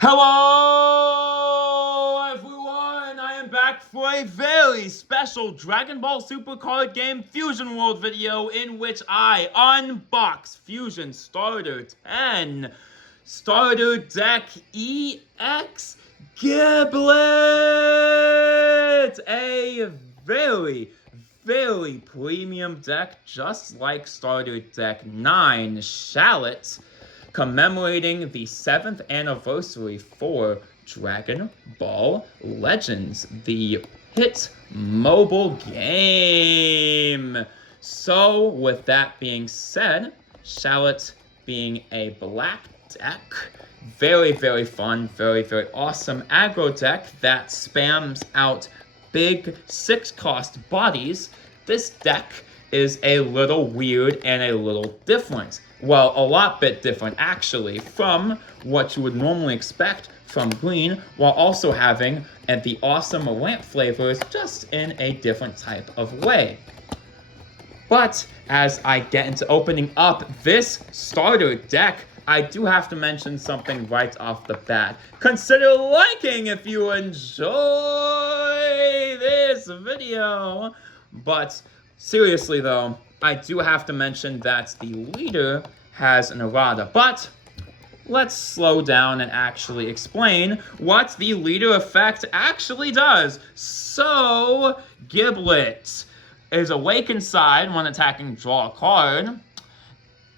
Hello everyone! I am back for a very special Dragon Ball Super card game Fusion World video in which I unbox Fusion Starter 10 Starter Deck EX Giblet! A very premium deck, just like Starter Deck 9 Shallot, commemorating the 7th anniversary for Dragon Ball Legends, the hit mobile game. So, with that being said, Shallot being a black deck, very fun, very awesome aggro deck that spams out big 6-cost bodies. This deck is a little weird and a little different. Well, a lot bit different actually from what you would normally expect from green, while also having the awesome lamp flavors just in a different type of way. But as I get into opening up this starter deck, I do have to mention something right off the bat. Consider liking if you enjoy this video. But seriously though, I do have to mention that the leader has an errata. But let's slow down and actually explain what the leader effect actually does. So, Giblet is awake inside when attacking, draw a card.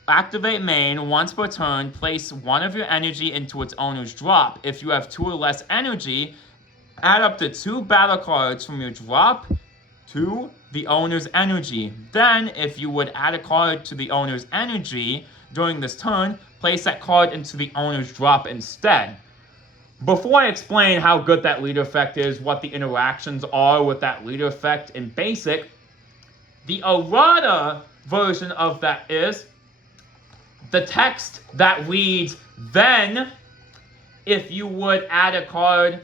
Activate main once per turn, place one of your energy into its owner's drop. If you have 2 or less energy, add up to 2 battle cards from your drop to the owner's energy. Then, if you would add a card to the owner's energy during this turn, place that card into the owner's drop instead. Before I explain how good that leader effect is, what the interactions are with that leader effect in basic, the errata version of that is the text that reads, then, if you would add a card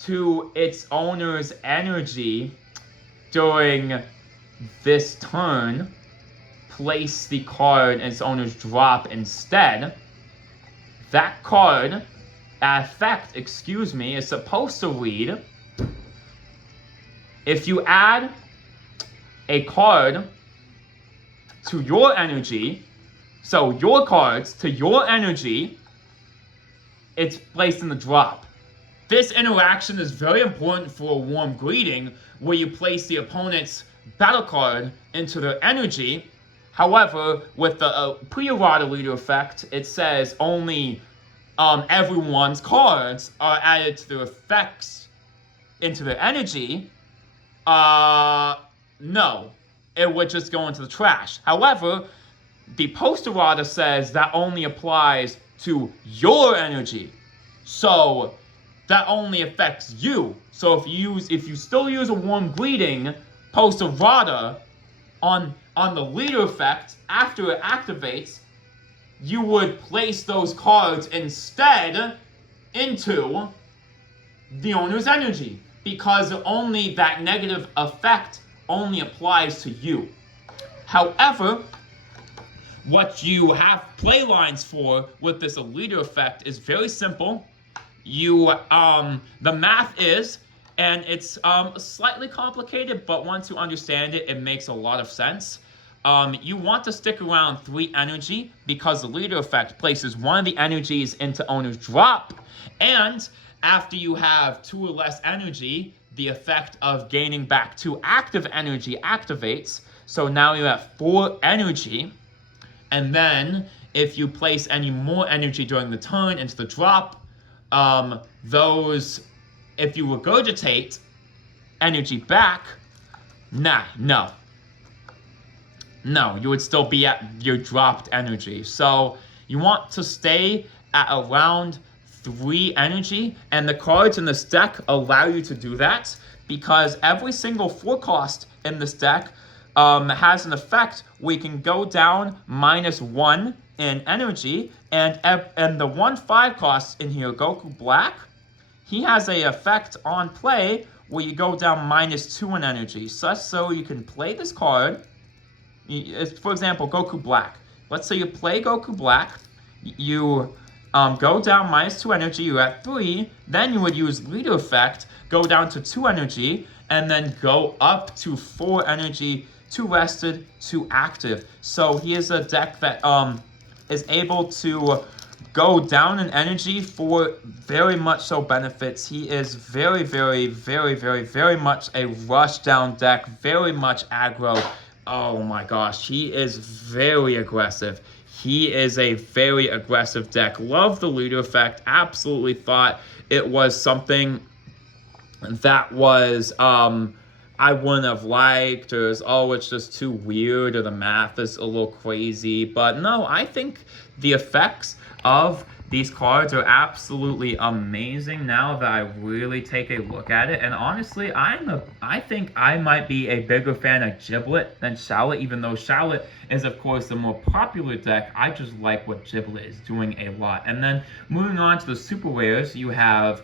to its owner's energy during this turn, place the card in its owner's drop instead. That card, effect, is supposed to read, if you add a card to your energy, so your cards to your energy, it's placed in the drop. This interaction is very important for a warm greeting where you place the opponent's battle card into their energy. However, with the pre-errata leader effect, it says only everyone's cards are added to their effects into their energy. No, it would just go into the trash. However, the post-errata says that only applies to your energy. So that only affects you. So if you still use a warm greeting post-errata on the leader effect after it activates, you would place those cards instead into the owner's energy, because only that negative effect only applies to you. However, what you have play lines for with this leader effect is very simple. The math is, and it's slightly complicated, but once you understand it, it makes a lot of sense. You want to stick around 3 energy because the leader effect places one of the energies into owner's drop, and after you have 2 or less energy, the effect of gaining back 2 active energy activates. So now you have 4 energy, and then if you place any more energy during the turn into the drop, if you regurgitate energy back, no, you would still be at your dropped energy. So you want to stay at around 3 energy, and the cards in this deck allow you to do that because every single 4 cost in this deck has an effect where you can go down -1 in energy, and the 1/5 cost in here, Goku Black, he has a effect on play where you go down -2 in energy, so you can play this card. For example, Goku Black. Let's say you play Goku Black, you go down -2 energy, you're at 3. Then you would use leader effect, go down to 2 energy, and then go up to 4 energy, 2 rested, 2 active. So he is a deck that is able to go down in energy for very much so benefits. He is very, very, very, very, very much a rush down deck, very much aggro. Oh my gosh, he is very aggressive. He is a very aggressive deck. Love the leader effect. Absolutely thought it was something that was I wouldn't have liked, or it's just too weird, or the math is a little crazy. But no, I think the effects of these cards are absolutely amazing now that I really take a look at it. And honestly, I think I might be a bigger fan of Giblet than Shallot, even though Shallot is, of course, the more popular deck. I just like what Giblet is doing a lot. And then moving on to the super rares, you have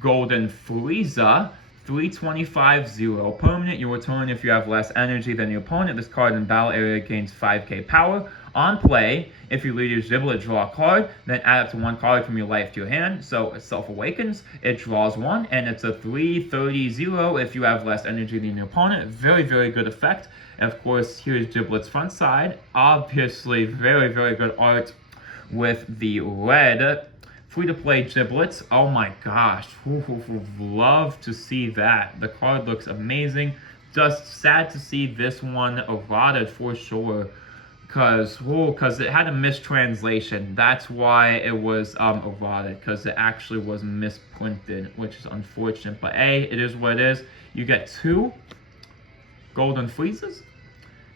Golden Frieza, 325-0. Permanent, you return if you have less energy than your opponent. This card in battle area gains 5k power. On play, if you lead your Giblet, draw a card, then add up to 1 card from your life to your hand. So it self-awakens, it draws 1, and it's a 330-0 if you have less energy than your opponent. Very, very good effect. And of course, here's Giblet's front side. Obviously, very, very good art with the red. Free-to-play Giblets. Oh my gosh. Love to see that. The card looks amazing. Just sad to see this one eroded for sure. Because it had a mistranslation. That's why it was eroded. Because it actually was misprinted, which is unfortunate. But hey, it is what it is. You get 2 Golden Friezas.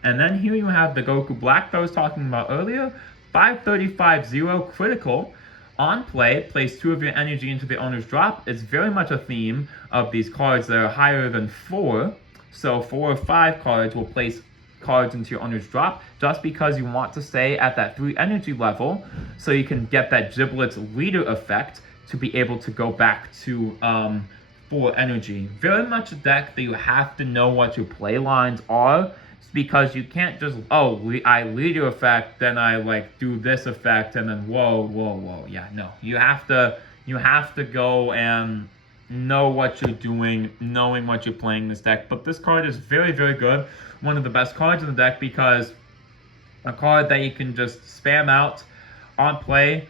And then here you have the Goku Black that I was talking about earlier. 535-0 critical. On play, place 2 of your energy into the owner's drop. It's very much a theme of these cards that are higher than 4. So 4 or 5 cards will place cards into your owner's drop just because you want to stay at that 3 energy level so you can get that Giblet's leader effect to be able to go back to 4 energy. Very much a deck that you have to know what your play lines are, because you can't just, I leader effect, then I like do this effect, and then whoa. Yeah, no. You have to go and know what you're doing, knowing what you're playing this deck. But this card is very, very good. One of the best cards in the deck because a card that you can just spam out on play.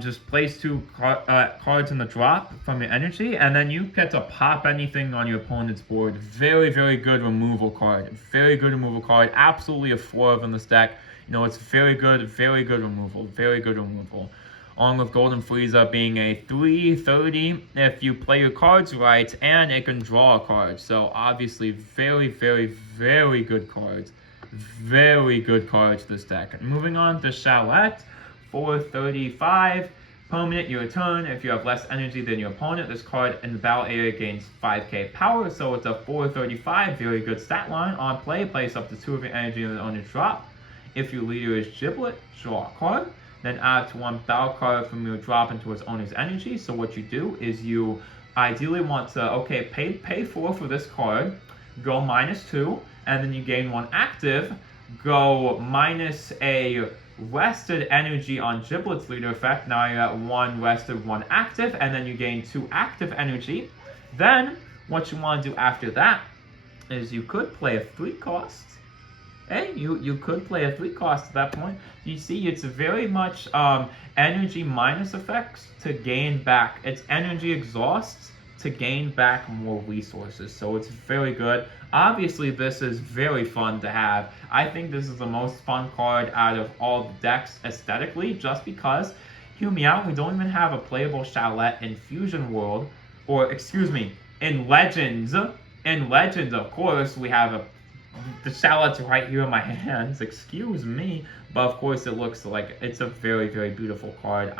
Just place 2 cards in the drop from your energy, and then you get to pop anything on your opponent's board. Very, very good removal card. Very good removal card. Absolutely a 4 in this deck. You know, it's very good removal. Very good removal. Along with Golden Frieza being a 330 if you play your cards right, and it can draw a card. So obviously very, very, very good cards. Very good cards this deck. Moving on to Shallot. 435. Permanent, you return if you have less energy than your opponent. This card in the battle area gains 5k power, so it's a 435. Very good stat line. On play, place up to 2 of your energy in the owner's drop. If your leader is Giblet, draw a card. Then add to 1 battle card from your drop into its owner's energy. So what you do is you ideally want to, pay 4 for this card, go -2, and then you gain 1 active, go minus a rested energy on Giblet's leader effect. Now you're at 1 rested, 1 active, and then you gain 2 active energy. Then what you want to do after that is you could play a 3 cost. Hey, you could play a 3 cost at that point. You see, it's very much energy minus effects to gain back. It's energy exhausts to gain back more resources. So it's very good. Obviously, this is very fun to have. I think this is the most fun card out of all the decks aesthetically, just because, hear me out, we don't even have a playable Shallot in Fusion World, or excuse me, in Legends. In Legends, of course, we have the Shallot's right here in my hands, excuse me, but of course it looks like it's a very, very beautiful card.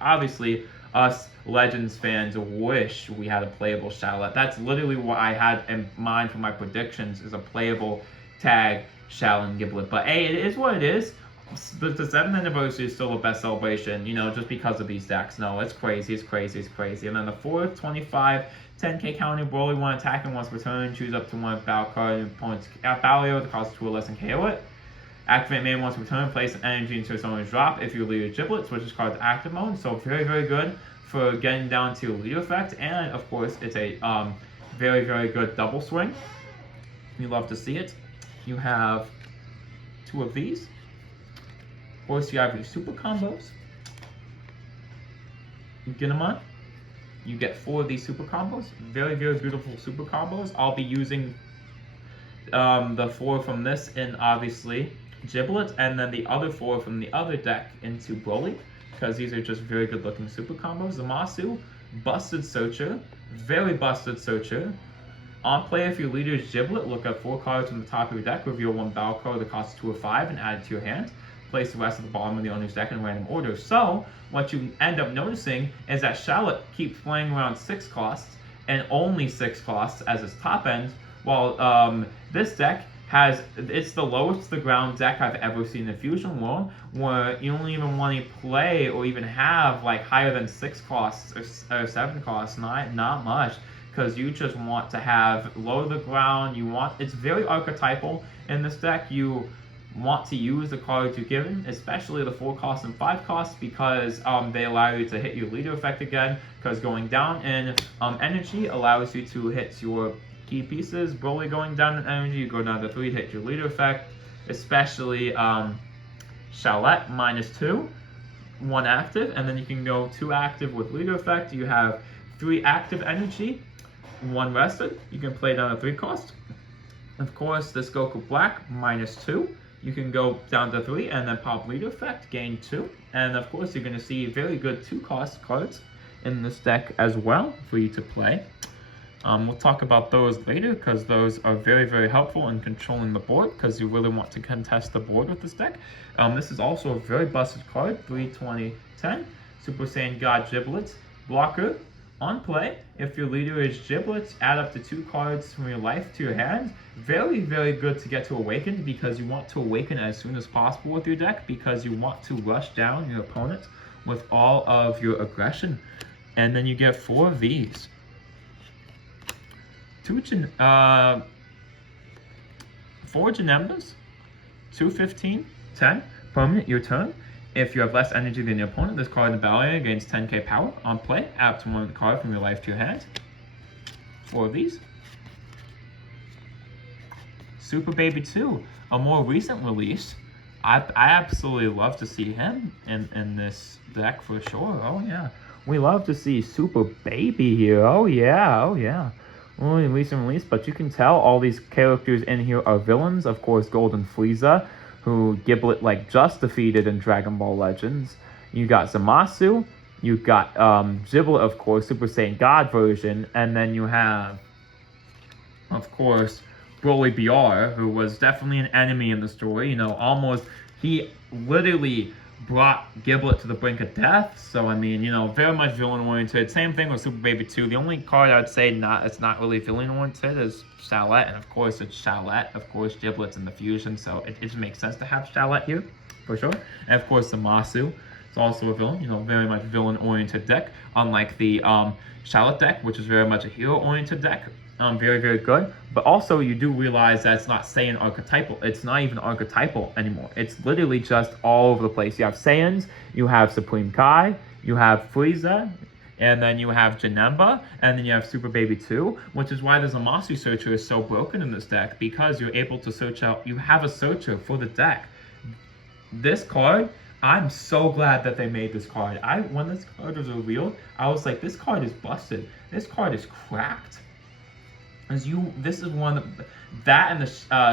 Obviously, us Legends fans wish we had a playable Shallot. That's literally what I had in mind for my predictions, is a playable tag Shallot and Giblet. But hey, it is what it is. The 7th anniversary is still the best celebration, you know, just because of these decks. No, it's crazy. And then the 4th, 25, 10k counter, Broly 1 attacking once per turn, choose up to 1 battle card, and opponent's battle area that costs 2 or less and KO it. Activate main once return, place an energy into its owner's drop if your leader Giblet switches card to active mode. So very, very good for getting down to leader effect. And of course, it's a very, very good double swing. You love to see it. You have 2 of these. Of course, you have your super combos. You get them on. You get 4 of these super combos. Very, very beautiful super combos. I'll be using the 4 from this in obviously Giblet, and then the other 4 from the other deck into Broly, because these are just very good looking super combos. Zamasu, busted Searcher, very busted Searcher. On play, if your leader is Giblet, look at 4 cards from the top of your deck, reveal 1 battle card that costs 2 or 5 and add it to your hand. Place the rest at the bottom of the owner's deck in random order. So, what you end up noticing is that Shallot keeps playing around 6 costs, and only 6 costs as its top end, while this deck it's the lowest to the ground deck I've ever seen in the Fusion world, where you don't even want to play or even have like higher than 6 costs or 7 costs, not much, because you just want to have low to the ground. It's very archetypal in this deck. You want to use the cards you're given, especially the 4 costs and 5 costs, because they allow you to hit your leader effect again, because going down in energy allows you to hit your key pieces. Broly going down in energy, you go down to 3 to hit your leader effect, especially Shallot -2, 1 active, and then you can go 2 active with leader effect. You have 3 active energy, 1 rested. You can play down to 3 cost. Of course, this Goku Black -2. You can go down to 3 and then pop leader effect, gain 2. And of course, you're going to see very good 2-cost cards in this deck as well for you to play. We'll talk about those later, because those are very, very helpful in controlling the board, because you really want to contest the board with this deck. This is also a very busted card, 3/20/10, Super Saiyan God Giblet, blocker. On play, if your leader is Giblet, add up to 2 cards from your life to your hand. Very, very good to get to Awakened, because you want to Awaken as soon as possible with your deck, because you want to rush down your opponent with all of your aggression. And then you get 4 of these. 4 Janembas, 2/15/10, permanent, your turn. If you have less energy than your opponent, this card in the battle area gains 10k power. On play, add up to 1 of the card from your life to your hand. 4 of these. Super Baby 2, a more recent release. I absolutely love to see him in this deck for sure. Oh yeah, we love to see Super Baby here. Oh yeah. Only recent release, but you can tell all these characters in here are villains. Of course, Golden Frieza, who Giblet just defeated in Dragon Ball Legends. You got Zamasu, you got Giblet, of course, Super Saiyan God version, and then you have, of course, Broly BR, who was definitely an enemy in the story. He literally brought Giblet to the brink of death. So, I mean, very much villain-oriented. Same thing with Super Baby 2. The only card I would say it's not really villain-oriented is Shallot. And, of course, it's Shallot. Of course, Giblet's in the fusion, so it just makes sense to have Shallot here, for sure. And, of course, Zamasu is also a villain. Very much villain-oriented deck. Unlike the Shallot deck, which is very much a hero-oriented deck. Very, very good. But also, you do realize that it's not Saiyan archetypal. It's not even archetypal anymore. It's literally just all over the place. You have Saiyans, you have Supreme Kai, you have Frieza, and then you have Janemba, and then you have Super Baby 2, which is why the Zamasu Searcher is so broken in this deck, because you're able to search out, you have a searcher for the deck. This card, I'm so glad that they made this card. When this card was revealed, I was like, this card is busted. This card is cracked. This is one that and the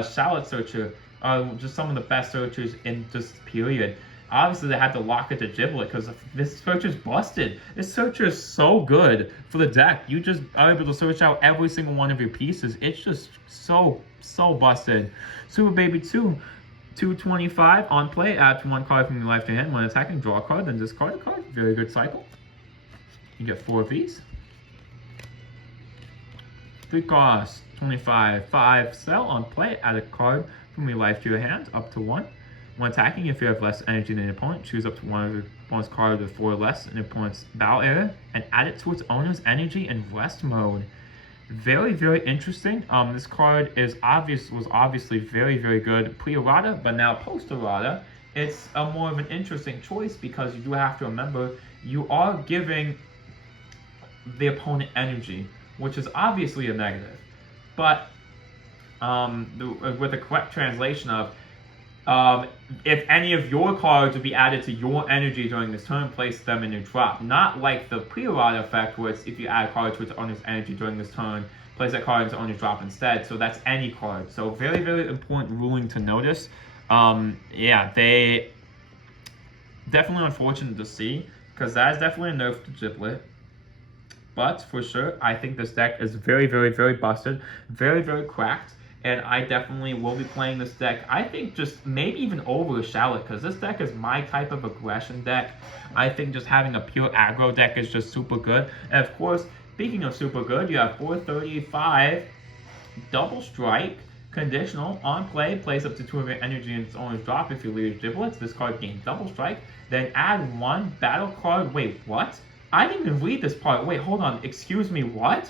Shallot Searcher are just some of the best searchers in this period. Obviously, they had to lock it to Giblet because this searcher's busted. This searcher is so good for the deck. You just are able to search out every single one of your pieces. It's just so busted. Super Baby 2, 2/25 on play. Add 1 card from your life to hand. When attacking, draw a card, then discard a card. Very good cycle. You get 4 of these. 3 cost, 25, 5 sell on play. Add a card from your life to your hand, up to 1. When attacking, if you have less energy than your opponent, choose up to 1 of your opponent's cards with 4 less in your opponent's battle area and add it to its owner's energy in rest mode. Very, very interesting. This card was obviously very, very good pre-errata, but now post-errata, it's a more of an interesting choice because you do have to remember you are giving the opponent energy, which is obviously a negative. But with the correct translation of if any of your cards would be added to your energy during this turn, place them in your drop. Not like the pre-errata effect, where it's if you add a card to its owner's energy during this turn, place that card into owner's drop instead. So that's any card. So very, very important ruling to notice. Yeah, they definitely unfortunate to see, because that is definitely a nerf to Giblet. But for sure, I think this deck is very, very, very busted, very, very cracked. And I definitely will be playing this deck. I think just maybe even over a Shallot, because this deck is my type of aggression deck. I think just having a pure aggro deck is just super good. And of course, speaking of super good, you have 435 double strike, conditional, on play, place up to 2 of your energy in its owner's drop. If you leave Giblets, this card gains double strike. Then add 1 battle card. Wait, what? I didn't even read this part. Wait, hold on. Excuse me, what?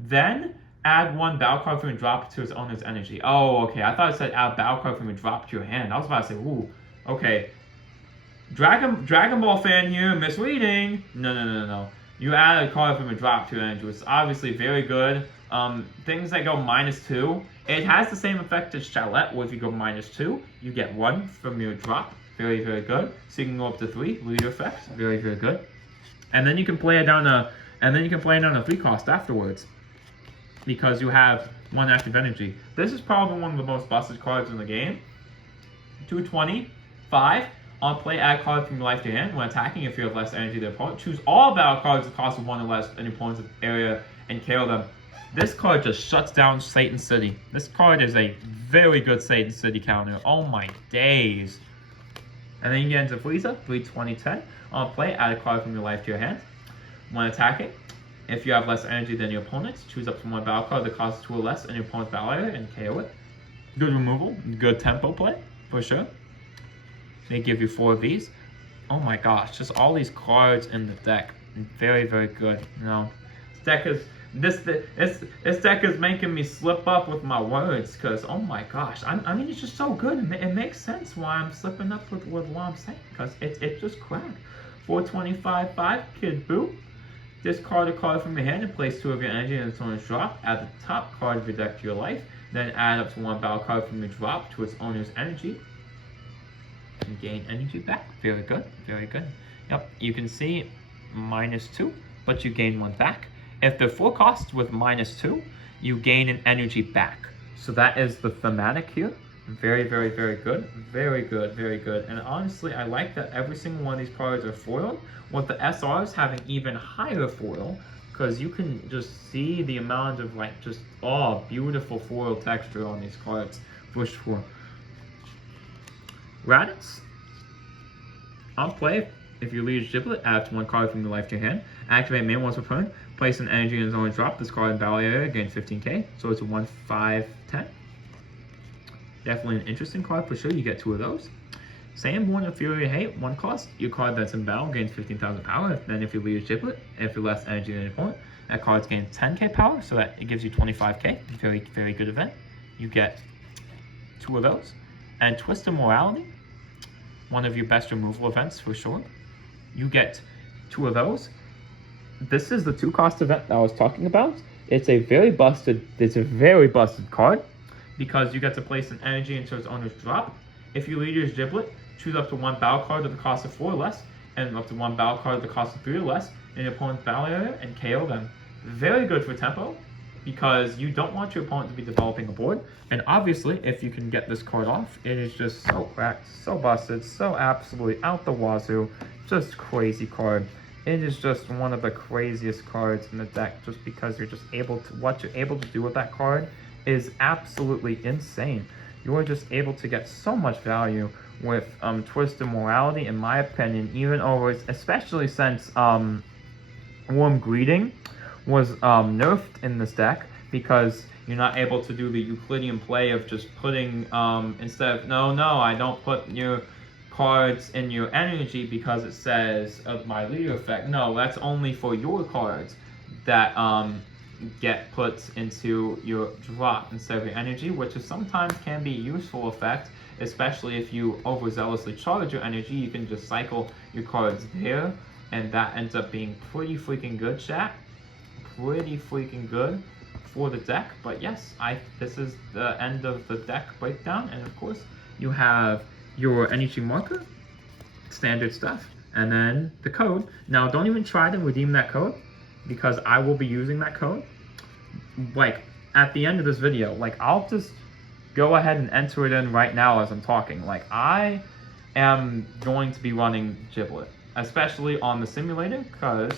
Then add 1 battle card from your drop to its owner's energy. Oh, okay. I thought it said add battle card from your drop to your hand. I was about to say, ooh, okay. Dragon Ball fan here, misreading. No. You add a card from your drop to your energy, which is obviously very good. Things that go -2. It has the same effect as Shallot, where if you go -2, you get 1 from your drop. Very, very good. So you can go up to 3. Leader effect. Very, very good. And then you can play it down a 3 cost afterwards, because you have 1 active energy. This is probably one of the most busted cards in the game. 225. On play, add card from your life to your hand. When attacking, if you have less energy than the opponent, choose all battle cards that cost 1 or less in your opponent's area and KO them. This card just shuts down Satan City. This card is a very good Satan City counter. Oh my days. And then you get into Frieza, 32010. On play, add a card from your life to your hand. When attacking, if you have less energy than your opponent, choose up to 1 battle card that costs 2 or less in your opponent's battle area and KO it. Good removal, good tempo play, for sure. They give you 4 of these. Oh my gosh, just all these cards in the deck. Very, very good. You know, this deck is making me slip up with my words, because oh my gosh, I mean it's just so good. It makes sense why I'm slipping up with what I'm saying, because it's just crack. 425-5 Kid Boo. Discard a card from your hand and place 2 of your energy in its owner's drop. Add the top card of your deck to your life. Then add up to 1 battle card from your drop to its owner's energy. And gain energy back. Very good. Very good. Yep, you can see -2, but you gain 1 back. If they're 4 costs with -2, you gain an energy back. So that is the thematic here. Very, very, very good. Very good, very good. And honestly, I like that every single one of these cards are foiled, with the SRs having even higher foil, because you can just see the amount of like just, oh, beautiful foil texture on these cards, for sure. Raditz. On play, if you lead Giblet, add 1 card from your life to your hand. Activate main once per turn. Place an energy in its own drop. This card in battle area gains 15k. So it's a 1/5/10. Definitely an interesting card for sure. You get 2 of those. Sandborn of Fury Hate, 1 cost. Your card that's in battle gains 15,000 power. Then if you lead Giblet, if you're less energy than your opponent, that card's gains 10k power. So that it gives you 25k. Very, very good event. You get 2 of those. And Twist of Morality, one of your best removal events for sure. You get 2 of those. This is the 2-cost event that I was talking about. It's a very busted card, because you get to place an energy into its owner's drop. If you lead your Giblet, choose up to 1 battle card at the cost of 4 or less, and up to 1 battle card at the cost of 3 or less in your opponent's battle area and KO them. Very good for tempo, because you don't want your opponent to be developing a board. And obviously, if you can get this card off, it is just so cracked, so busted, so absolutely out the wazoo. Just crazy card. It is just one of the craziest cards in the deck, just because you're just able to, what you're able to do with that card is absolutely insane. You are just able to get so much value with Twist of Morality, in my opinion, even over, especially since Warm Greeting was nerfed in this deck, because you're not able to do the Euclidean play of just putting, instead of, no, I don't put your cards in your energy because it says of my leader effect. No, that's only for your cards that get put into your drop instead of your energy, which is sometimes can be a useful effect, especially if you overzealously charge your energy. You can just cycle your cards there, and that ends up being pretty freaking good, chat. Pretty freaking good for the deck. But yes, this is the end of the deck breakdown, and of course you have your energy marker, standard stuff, and then the code. Now don't even try to redeem that code, because I will be using that code like at the end of this video. Like, I'll just go ahead and enter it in right now as I'm talking. Like, I am going to be running Giblet, especially on the simulator, because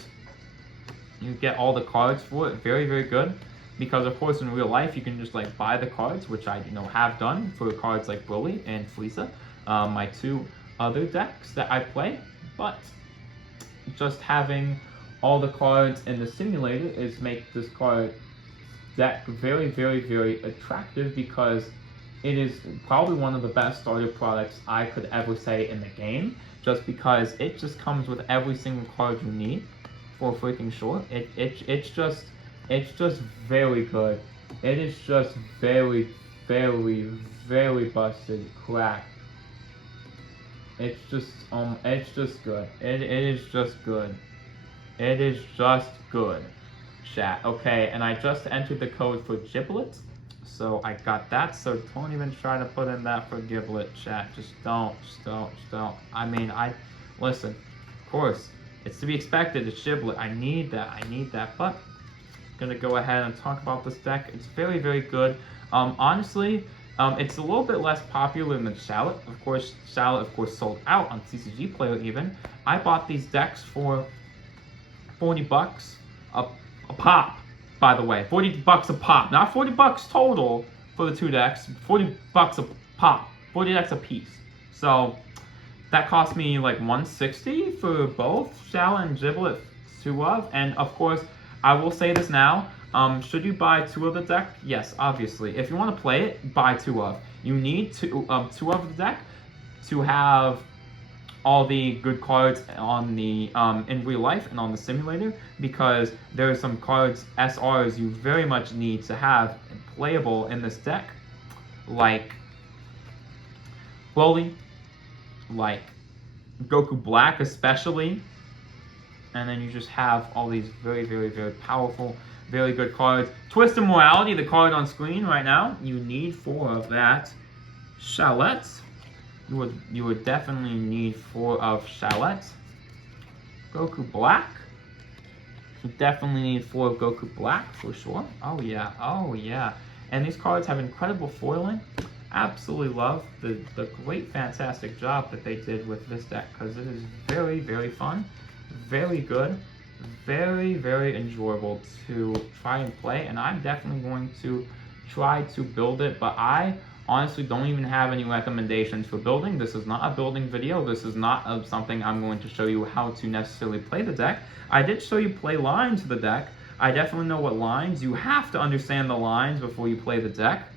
you get all the cards for it. Very, very good. Because of course in real life you can just like buy the cards, which I have done for cards like Broly and Frieza, my two other decks that I play. But just having all the cards in the simulator is make this card deck very, very, very attractive, because it is probably one of the best starter products I could ever say in the game, just because it just comes with every single card you need for freaking sure. It's just very good. It is just very, very, very busted crack. It's just good. It is just good. It is just good, chat. Okay, and I just entered the code for Giblet, so I got that. So don't even try to put in that for Giblet, chat. Just don't. I mean, listen. Of course, it's to be expected. It's Giblet. I need that. But I'm gonna go ahead and talk about this deck. It's very, very good. Honestly, it's a little bit less popular than Shallot. Of course, Shallot sold out on CCG Player even. I bought these decks for $40 a pop, by the way. $40 a pop, not $40 total for the two decks. $40 a pop, 40 decks a piece. So that cost me like $160 for both Shallot and Giblet, two of. And of course, I will say this now. Should you buy two of the deck? Yes, obviously. If you want to play it, buy two of. You need two of the deck to have all the good cards on the in real life and on the simulator, because there are some cards, SRs, you very much need to have playable in this deck, like Broly, like Goku Black especially, and then you just have all these very, very, very powerful, very good cards. Twisted Morality, the card on screen right now, you need 4 of that. Shallot, you would definitely need 4 of Shallot. Goku Black, you definitely need 4 of Goku Black for sure. Oh yeah. And these cards have incredible foiling. Absolutely love the great, fantastic job that they did with this deck, because it is very, very fun, very good, very, very enjoyable to try and play. And I'm definitely going to try to build it, but I honestly don't even have any recommendations for building. This is not a building video. This is not something I'm going to show you how to necessarily play the deck. I did show you play lines of the deck. I definitely know what lines. You have to understand the lines before you play the deck.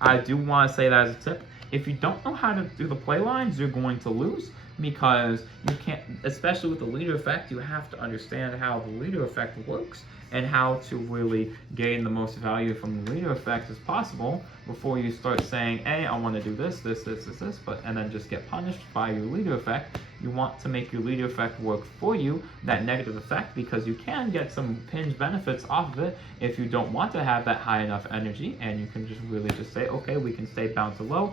I do want to say that as a tip. If you don't know how to do the play lines, you're going to lose, because you can't, especially with the leader effect, you have to understand how the leader effect works and how to really gain the most value from the leader effect as possible before you start saying, hey, I want to do this, and then just get punished by your leader effect. You want to make your leader effect work for you, that negative effect, because you can get some pinch benefits off of it if you don't want to have that high enough energy, and you can just really just say, okay, we can stay bound to low.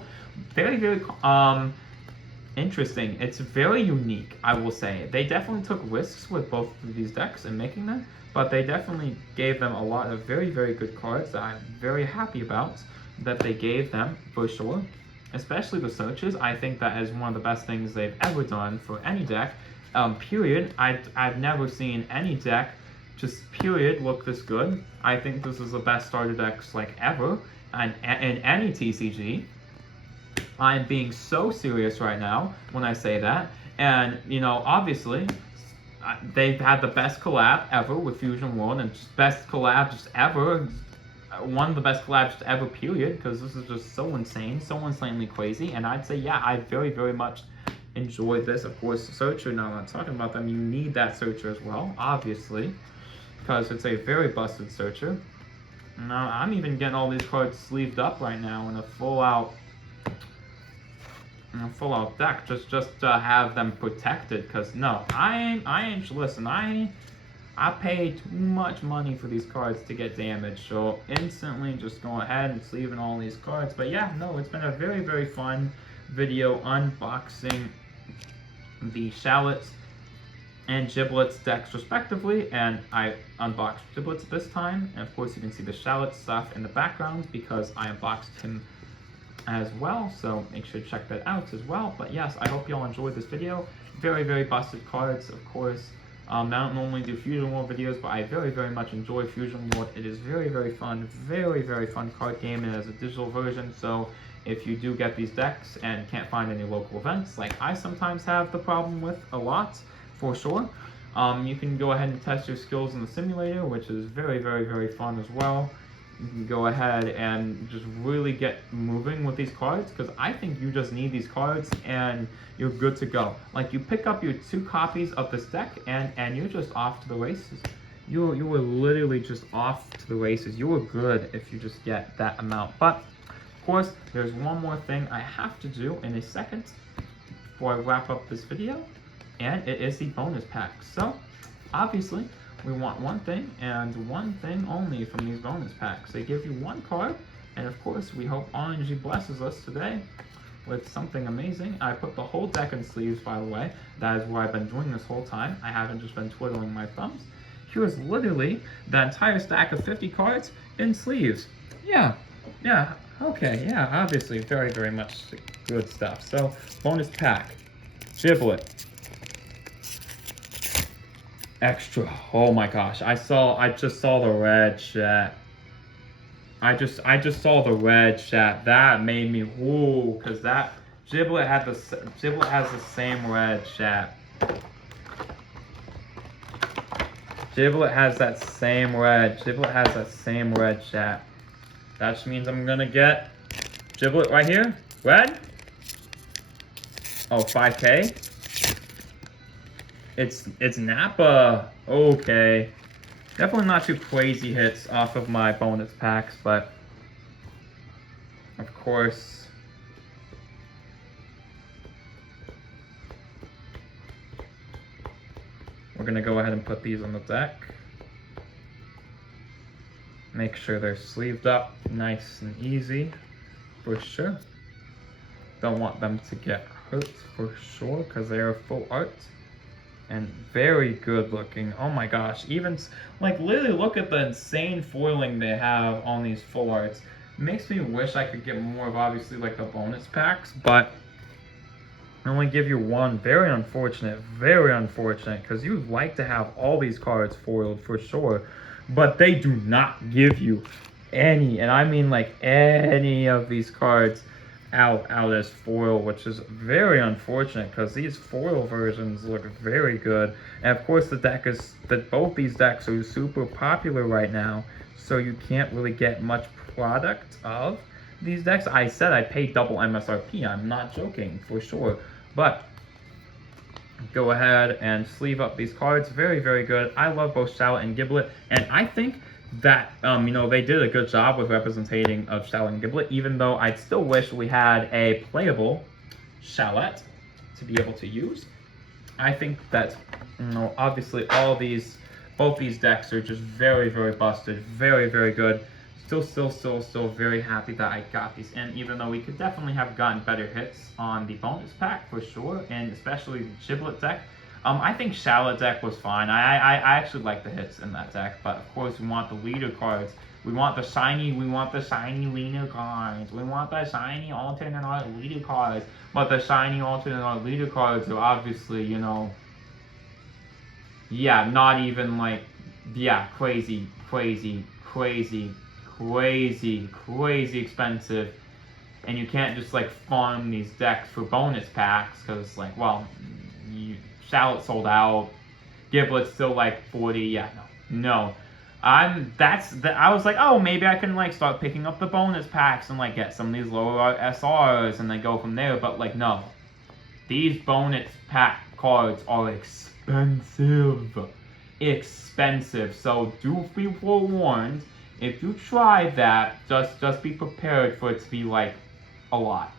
Very, very interesting. It's very unique, I will say. They definitely took risks with both of these decks in making them, but they definitely gave them a lot of very, very good cards that I'm very happy about that they gave them, for sure. Especially the searches. I think that is one of the best things they've ever done for any deck, period. I've never seen any deck, just period, look this good. I think this is the best starter decks like ever in any TCG. I'm being so serious right now when I say that. And, obviously, they've had the best collab ever with Fusion World, and just best collab just ever. One of the best collabs just ever, period, because this is just so insane, so insanely crazy. And I'd say, yeah, I very, very much enjoyed this. Of course, Searcher, now I'm not talking about them, you need that Searcher as well, obviously, because it's a very busted searcher. Now, I'm even getting all these cards sleeved up right now in a full-out deck, just to have them protected. Because no, I ain't listen. I paid too much money for these cards to get damaged, so instantly just go ahead and sleeving all these cards. But yeah, no, it's been a very, very fun video unboxing the Shallots and Giblets decks respectively, and I unboxed Giblets this time, and of course you can see the Shallot stuff in the background because I unboxed him as well, so make sure to check that out as well. But yes, I hope you all enjoyed this video. Very, very busted cards, of course. I don't normally do Fusion World videos, but I very, very much enjoy Fusion World. It is very, very fun card game, and it has a digital version, so if you do get these decks and can't find any local events, like I sometimes have the problem with a lot, for sure, you can go ahead and test your skills in the simulator, which is very, very, very fun as well. You can go ahead and just really get moving with these cards, because I think you just need these cards and you're good to go. Like, you pick up your 2 copies of this deck and you're just off to the races. You were literally just off to the races. You were good if you just get that amount. But of course, there's one more thing I have to do in a second before I wrap up this video, and it is the bonus pack. So obviously we want one thing and one thing only from these bonus packs. They give you 1 card, and of course we hope RNG blesses us today with something amazing. I put the whole deck in sleeves, by the way. That is what I've been doing this whole time. I haven't just been twiddling my thumbs. Here's literally the entire stack of 50 cards in sleeves. Yeah, okay, yeah, obviously very, very much good stuff. So, bonus pack, Giblet, extra. Oh my gosh, I just saw the red chat. I just saw the red chat. That made me whoo, because that Giblet has the same red chat. Giblet has that same red. Giblet has that same red chat. That just means I'm gonna get Giblet right here. Red. Oh, 5K. It's Nappa. Okay. Definitely not too crazy hits off of my bonus packs, but of course we're gonna go ahead and put these on the deck. Make sure they're sleeved up nice and easy, for sure. Don't want them to get hurt, for sure, because they are full art. And very good looking. Oh my gosh, even, like, literally look at the insane foiling they have on these full arts. Makes me wish I could get more of, obviously, like, the bonus packs, but I only give you 1. Very unfortunate, because you'd like to have all these cards foiled, for sure, but they do not give you any, and I mean, like, any of these cards out as foil, which is very unfortunate, because these foil versions look very good. And of course both these decks are super popular right now, so you can't really get much product of these decks. I said I paid double MSRP, I'm not joking, for sure. But go ahead and sleeve up these cards. Very, very good. I love both Shallot and Giblet, and I think that, they did a good job with representing of Shallot and Giblet, even though I'd still wish we had a playable Shallot to be able to use. I think that, obviously both these decks are just very, very busted, very, very good. Still very happy that I got these in, even though we could definitely have gotten better hits on the bonus pack, for sure, and especially the Giblet deck. I think Shallot deck was fine. I actually like the hits in that deck, but of course we want the leader cards. We want the shiny leader cards. We want the shiny alternate art leader cards. But the shiny alternate art leader cards are obviously, yeah, not even like, yeah, crazy expensive. And you can't just like farm these decks for bonus packs, because like, well, Shallot sold out. Giblet's still like 40. Yeah, no. I was like, oh, maybe I can like start picking up the bonus packs and like get some of these lower SRs and then go from there. But like, no, these bonus pack cards are expensive. expensive. So do be forewarned. If you try that, just be prepared for it to be like a lot.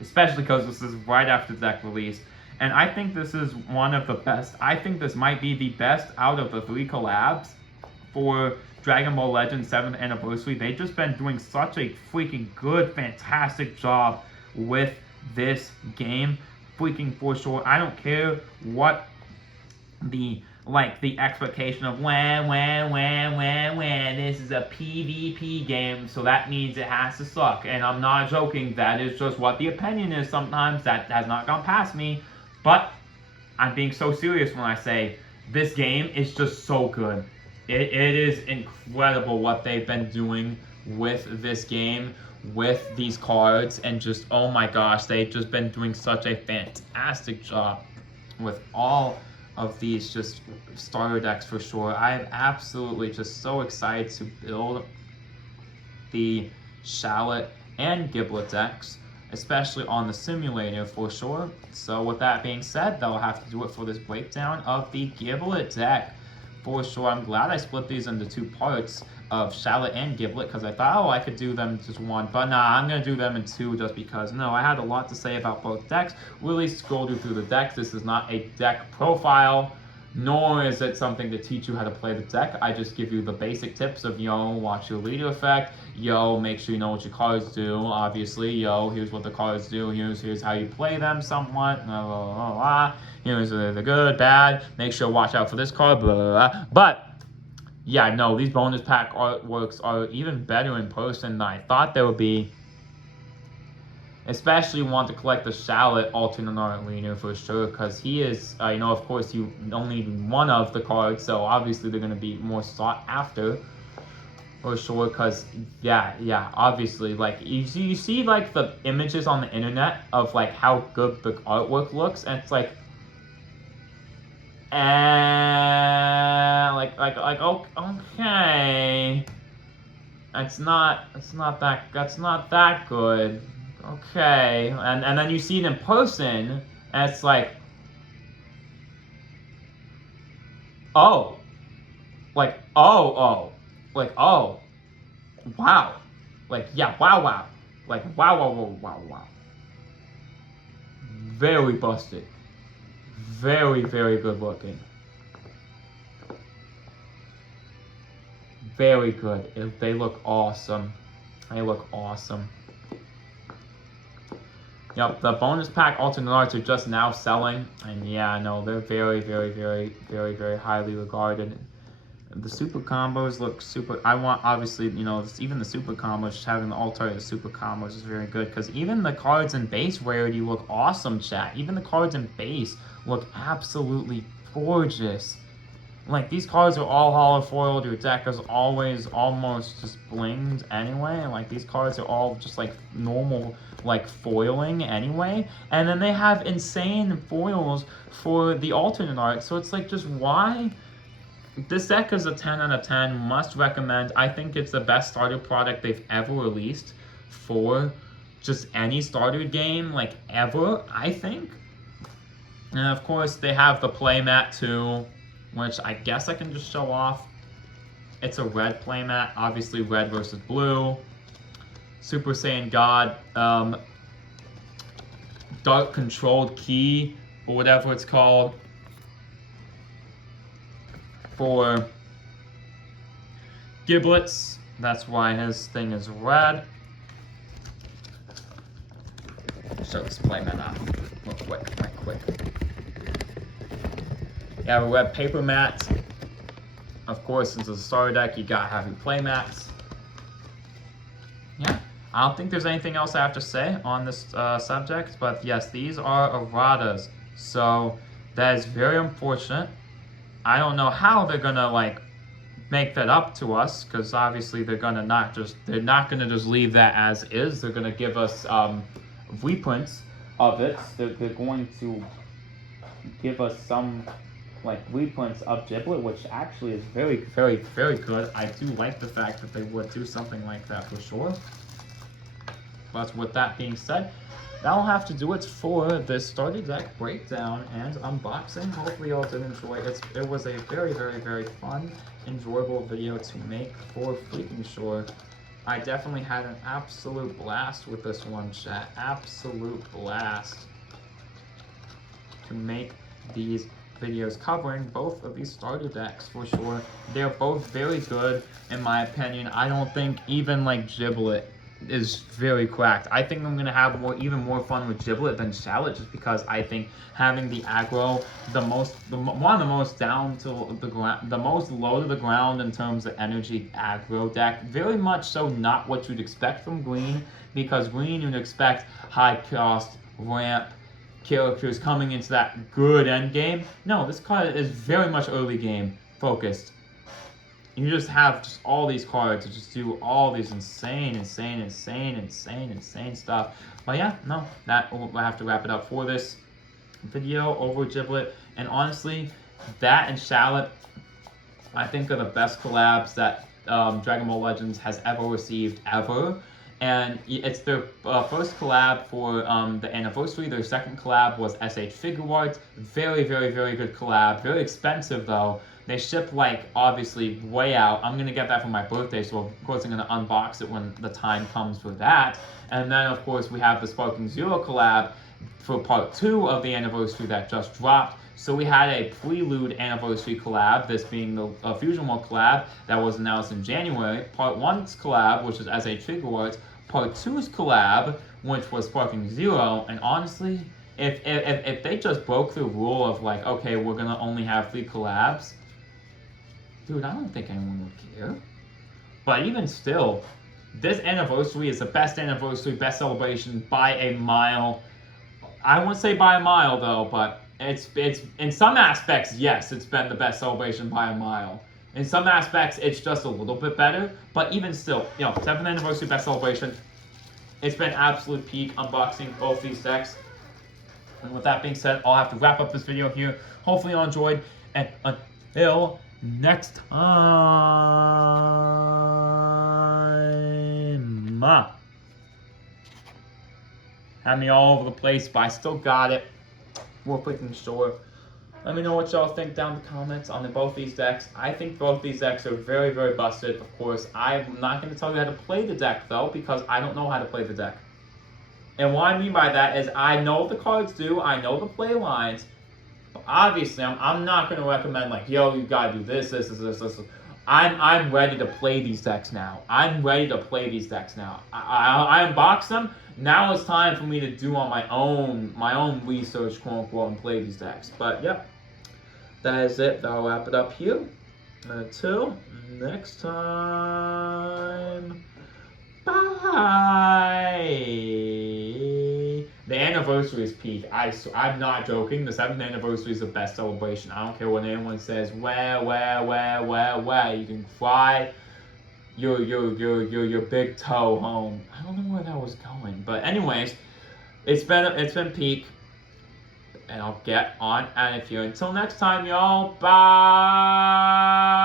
Especially because this is right after the deck release. And I think this is one of the best. I think this might be the best out of the 3 collabs for Dragon Ball Legends 7th Anniversary. They've just been doing such a freaking good, fantastic job with this game. Freaking for sure. I don't care what the expectation of when this is a PvP game, so that means it has to suck. And I'm not joking, that is just what the opinion is sometimes. That has not gone past me. But I'm being so serious when I say this game is just so good. It is incredible what they've been doing with this game, with these cards, and just, oh my gosh, they've just been doing such a fantastic job with all of these just starter decks for sure. I'm absolutely just so excited to build the Shallot and Giblet decks, especially on the simulator for sure. So with that being said, that'll have to do it for this breakdown of the Giblet deck for sure. I'm glad I split these into 2 parts of Shallot and Giblet, because I thought, oh, I could do them just 1, but nah, I'm going to do them in 2 just because, no, I had a lot to say about both decks. Really scrolled you through the decks. This is not a deck profile, nor is it something to teach you how to play the deck. I just give you the basic tips of, yo, watch your leader effect, yo, make sure you know what your cards do, obviously, yo, here's what the cards do, here's how you play them somewhat, blah, blah, blah, blah. Here's the good, bad, make sure to watch out for this card, blah, blah, blah. But yeah, no, these bonus pack artworks are even better in person than I thought they would be. Especially want to collect the Shallot alternate art leader for sure, because he is, of course you only need 1 of the cards, so obviously they're going to be more sought after for sure, because, yeah, obviously, like, you see, like, the images on the internet of, like, how good the artwork looks, and it's like, okay, that's not that good, okay, and then you see it in person, and it's like, oh, wow, like, yeah, wow, like, wow, very busted. Very, very good looking. Very good. They look awesome. They look awesome. Yep, the bonus pack alternate arts are just now selling. And yeah, no, they're very, very, very, very, very highly regarded. The super combos look super. I want, obviously, even the super combos, just having the alternate super combos is very good, because even the cards in base rarity look awesome, chat. Even the cards in base look absolutely gorgeous. Like, these cards are all hollow foiled. Your deck is always almost just blinged anyway. Like, these cards are all just like normal, like, foiling anyway. And then they have insane foils for the alternate art. So it's like, just why? This deck is a 10 out of 10, must recommend. I think it's the best starter product they've ever released for just any starter game, like, ever, I think. And of course, they have the playmat too, which I guess I can just show off. It's a red playmat, obviously red versus blue. Super Saiyan God, Dark Controlled Key, or whatever it's called, for Giblets. That's why his thing is red. Show this playmat off real quick, right quick. You have a red paper mat. Of course, since it's a starter deck, you gotta have your playmats. Yeah, I don't think there's anything else I have to say on this subject, but yes, these are erratas. So that is very unfortunate. I don't know how they're gonna, like, make that up to us, because obviously they're not gonna just leave that as is. They're gonna give us reprints of it. They're going to give us some, like, reprints of Giblet, which actually is very, very, very good. I do like the fact that they would do something like that for sure. But with that being said, that'll have to do it for this starter deck breakdown and unboxing. Hopefully y'all did enjoy it. It was a very, very, very fun, enjoyable video to make for freaking sure. I definitely had an absolute blast with this one, chat. Absolute blast to make these videos covering both of these starter decks for sure. They're both very good in my opinion. I don't think even like Giblet is very cracked. I think I'm gonna have even more fun with Giblet than Shallot, just because I think having the aggro, one of the most down to the ground, the most low to the ground in terms of energy aggro deck. Very much so not what you'd expect from green, because green you'd expect high cost ramp characters coming into that good end game. No, this card is very much early game focused. You just have just all these cards to just do all these insane stuff. But yeah, no, that we'll have to wrap it up for this video over Giblet. And honestly, that and Shallot, I think are the best collabs that Dragon Ball Legends has ever received ever. And it's their first collab for the anniversary. Their second collab was SH Figure Arts. Very, very, very good collab. Very expensive though. They ship like obviously way out. I'm gonna get that for my birthday, so of course I'm gonna unbox it when the time comes for that. And then of course we have the Sparking Zero collab for part 2 of the anniversary that just dropped. So we had a prelude anniversary collab, this being the Fusion World collab that was announced in January. Part 1's collab, which is SH Figure Arts. Part 2's collab, which was Sparking Zero. And honestly, if they just broke the rule of like, okay, we're gonna only have 3 collabs, dude, I don't think anyone would care. But even still, this anniversary is the best anniversary, best celebration by a mile. I won't say by a mile though, but it's in some aspects, yes, it's been the best celebration by a mile. In some aspects, it's just a little bit better, but even still, 7th anniversary best celebration. It's been absolute peak unboxing both these decks. And with that being said, I'll have to wrap up this video here. Hopefully you all enjoyed, and until next time. Had me all over the place, but I still got it. We're freaking sure. Let me know what y'all think down in the comments on both these decks. I think both these decks are very, very busted. Of course, I'm not going to tell you how to play the deck, though, because I don't know how to play the deck. And what I mean by that is I know what the cards do. I know the play lines. But obviously, I'm not going to recommend, like, yo, you got to do this. I'm ready to play these decks now. I unbox them. Now it's time for me to do on my own research, quote unquote, and play these decks. But yep, that is it. That'll wrap it up here. Until next time, bye. The anniversary is peak. I'm not joking. The 7th anniversary is the best celebration. I don't care what anyone says. Where. You can cry your big toe home. I don't know where that was going, but anyways, it's been peak, and I'll get on out of here. Until next time, y'all. Bye.